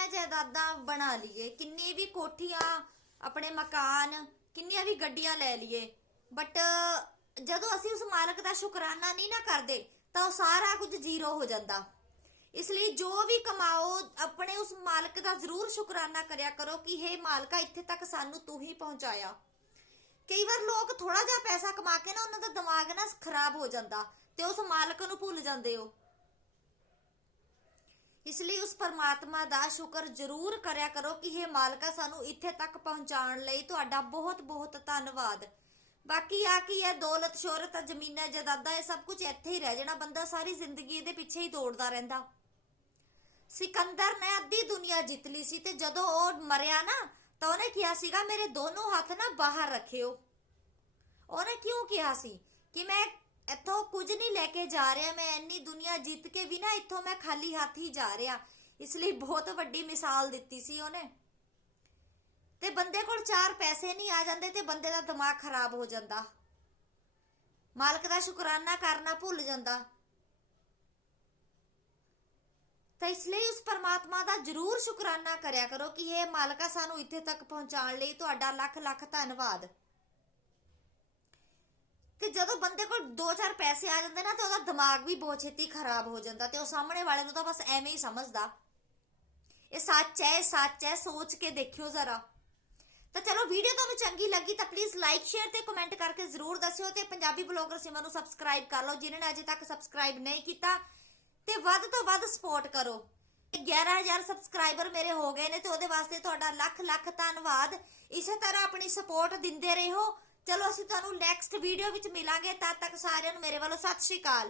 ਜ਼ਮੀਨਾਂ ਜਾਇਦਾਦਾਂ ਬਣਾ ਲਈਏ, ਕਿੰਨੀ ਵੀ ਕੋਠੀਆਂ, ਆਪਣੇ ਮਕਾਨ, ਕਿੰਨੀਆਂ ਵੀ ਗੱਡੀਆਂ ਲੈ ਲਈਏ। ਬਟ ਜਦੋਂ ਅਸੀਂ ਉਸ ਮਾਲਕ ਦਾ ਸ਼ੁਕਰਾਨਾ ਨਹੀਂ ਨਾ ਕਰਦੇ, ਤਾਂ ਉਹ ਸਾਰਾ ਕੁਝ ਜ਼ੀਰੋ ਹੋ ਜਾਂਦਾ। ਇਸ ਲਈ ਜੋ ਵੀ ਕਮਾਓ, ਆਪਣੇ ਉਸ ਮਾਲਕ ਦਾ ਜ਼ਰੂਰ ਸ਼ੁਕਰਾਨਾ ਕਰਿਆ ਕਰੋ ਕਿ ਹੇ ਮਾਲਕਾ, ਇੱਥੇ ਤੱਕ ਸਾਨੂੰ ਤੂੰ ਹੀ ਪਹੁੰਚਾਇਆ। ਕਈ ਵਾਰ ਲੋਕ ਥੋੜਾ ਜਿਹਾ ਪੈਸਾ ਕਮਾ ਕੇ ਨਾ, ਉਹਨਾਂ ਦਾ ਦਿਮਾਗ ਨਾ ਖਰਾਬ ਹੋ ਜਾਂਦਾ ਤੇ ਉਸ ਮਾਲਕ ਨੂੰ ਭੁੱਲ ਜਾਂਦੇ ਹੋ। ਇਸ ਲਈ ਉਸ ਪਰਮਾਤਮਾ ਦਾ ਸ਼ੁਕਰ ਜ਼ਰੂਰ ਕਰਿਆ ਕਰੋ ਕਿ ਇਹ ਮਾਲਕਾ, ਸਾਨੂੰ ਇੱਥੇ ਤੱਕ ਪਹੁੰਚਾਉਣ ਲਈ ਤੁਹਾਡਾ ਬਹੁਤ ਬਹੁਤ ਧੰਨਵਾਦ। ਬਾਕੀ ਆ ਕੀ ਹੈ, ਦੌਲਤ, ਸ਼ੋਹਰਤ, ਜ਼ਮੀਨਾਂ, ਜਾਇਦਾਦਾਂ, ਇਹ ਸਭ ਕੁਝ ਇੱਥੇ ਹੀ ਰਹਿ ਜਾਣਾ, ਬੰਦਾ ਸਾਰੀ ਜ਼ਿੰਦਗੀ ਇਹਦੇ ਪਿੱਛੇ ਹੀ ਦੌੜਦਾ ਰਹਿੰਦਾ। ਸਿਕੰਦਰ ਨੇ ਅੱਧੀ ਦੁਨੀਆ ਜਿੱਤ ਲਈ ਸੀ ਤੇ ਜਦੋਂ ਉਹ ਮਰਿਆ ਨਾ, ਤਾਂ ਉਹਨੇ ਕਿਹਾ ਸੀਗਾ, ਮੇਰੇ ਦੋਨੋਂ ਹੱਥ ਨਾ ਬਾਹਰ ਰੱਖਿਓ। ਉਹਨੇ ਕਿਉਂ ਕਿਹਾ ਸੀ ਕਿ ਮੈਂ ਇੱਥੋਂ ਕੁਝ ਨਹੀਂ ਲੈ ਕੇ ਜਾ ਰਿਹਾ ਮੈਂ, ਇੰਨੀ ਦੁਨੀਆ ਜਿੱਤ ਕੇ ਵੀ ਨਾ ਇੱਥੋਂ ਮੈਂ ਖਾਲੀ ਹੱਥ ਹੀ ਜਾ ਰਿਹਾ। ਇਸ ਲਈ ਬਹੁਤ ਵੱਡੀ ਮਿਸਾਲ ਦਿੱਤੀ ਸੀ ਉਹਨੇ। ਤੇ ਬੰਦੇ ਕੋਲ ਚਾਰ ਪੈਸੇ ਨਹੀਂ ਆ ਜਾਂਦੇ ਤੇ ਬੰਦੇ ਦਾ ਦਿਮਾਗ ਖਰਾਬ ਹੋ ਜਾਂਦਾ। ਮਾਲਕ ਦਾ ਸ਼ੁਕਰਾਨਾ ਕਰਨਾ ਭੁੱਲ ਜਾਂਦਾ। ਤਾਂ ਇਸ ਲਈ ਉਸ ਪਰਮਾਤਮਾ ਦਾ ਜਰੂਰ ਸ਼ੁਕਰਾਨਾ ਕਰਿਆ ਕਰੋ ਕਿ ਇਹ ਮਾਲਕਾ ਸਾਨੂੰ ਇੱਥੇ ਤੱਕ ਪਹੁੰਚਾਉਣ ਲਈ ਤੁਹਾਡਾ ਲੱਖ ਲੱਖ ਧੰਨਵਾਦ। ਤੇ ਜਦੋਂ ਬੰਦੇ ਕੋਲ 2-4 ਪੈਸੇ ਆ ਜਾਂਦੇ ਨਾ ਤੇ ਉਹਦਾ ਦਿਮਾਗ ਵੀ ਬਹੁਤ ਛੇਤੀ ਖਰਾਬ ਹੋ ਜਾਂਦਾ ਤੇ ਉਹ ਸਾਹਮਣੇ ਵਾਲੇ ਨੂੰ ਤਾਂ ਬਸ ਐਵੇਂ ਹੀ ਸਮਝਦਾ। ਇਹ ਸੱਚ ਹੈ ਸੱਚ ਹੈ, ਸੋਚ ਕੇ ਦੇਖਿਓ ਜ਼ਰਾ। ਤਾਂ ਚਲੋ ਵੀਡੀਓ ਤੁਹਾਨੂੰ ਚੰਗੀ ਲੱਗੀ ਤਾਂ ਪਲੀਜ਼ ਲਾਈਕ ਸ਼ੇਅਰ ਤੇ ਕਮੈਂਟ ਕਰਕੇ ਜ਼ਰੂਰ ਦੱਸਿਓ ਤੇ ਪੰਜਾਬੀ ਬਲੌਗਰ ਸਿਮਰ ਨੂੰ ਸਬਸਕ੍ਰਾਈਬ ਕਰ ਲਓ ਜਿਨ੍ਹਾਂ ਨੇ ਅਜੇ ਤੱਕ ਸਬਸਕ੍ਰਾਈਬ ਨਹੀਂ ਕੀਤਾ ਤੇ ਵੱਧ ਤੋਂ ਵੱਧ ਸਪੋਰਟ ਕਰੋ। 11000 ਸਬਸਕ੍ਰਾਈਬਰ ਮੇਰੇ ਹੋ ਗਏ ਨੇ ਤੇ ਉਹਦੇ ਵਾਸਤੇ ਤੁਹਾਡਾ ਲੱਖ ਲੱਖ ਧੰਨਵਾਦ। ਇਸੇ ਤਰ੍ਹਾਂ ਆਪਣੀ ਸਪੋਰਟ ਦਿੰਦੇ ਰਹੋ ਚਲੋ ਅਸੀਂ ਤੁਹਾਨੂੰ ਨੈਕਸਟ ਵੀਡੀਓ ਵਿੱਚ ਮਿਲਾਂਗੇ, ਤਦ ਤੱਕ ਸਾਰਿਆਂ ਨੂੰ ਮੇਰੇ ਵੱਲੋਂ ਸਤਿ ਸ਼੍ਰੀ ਅਕਾਲ।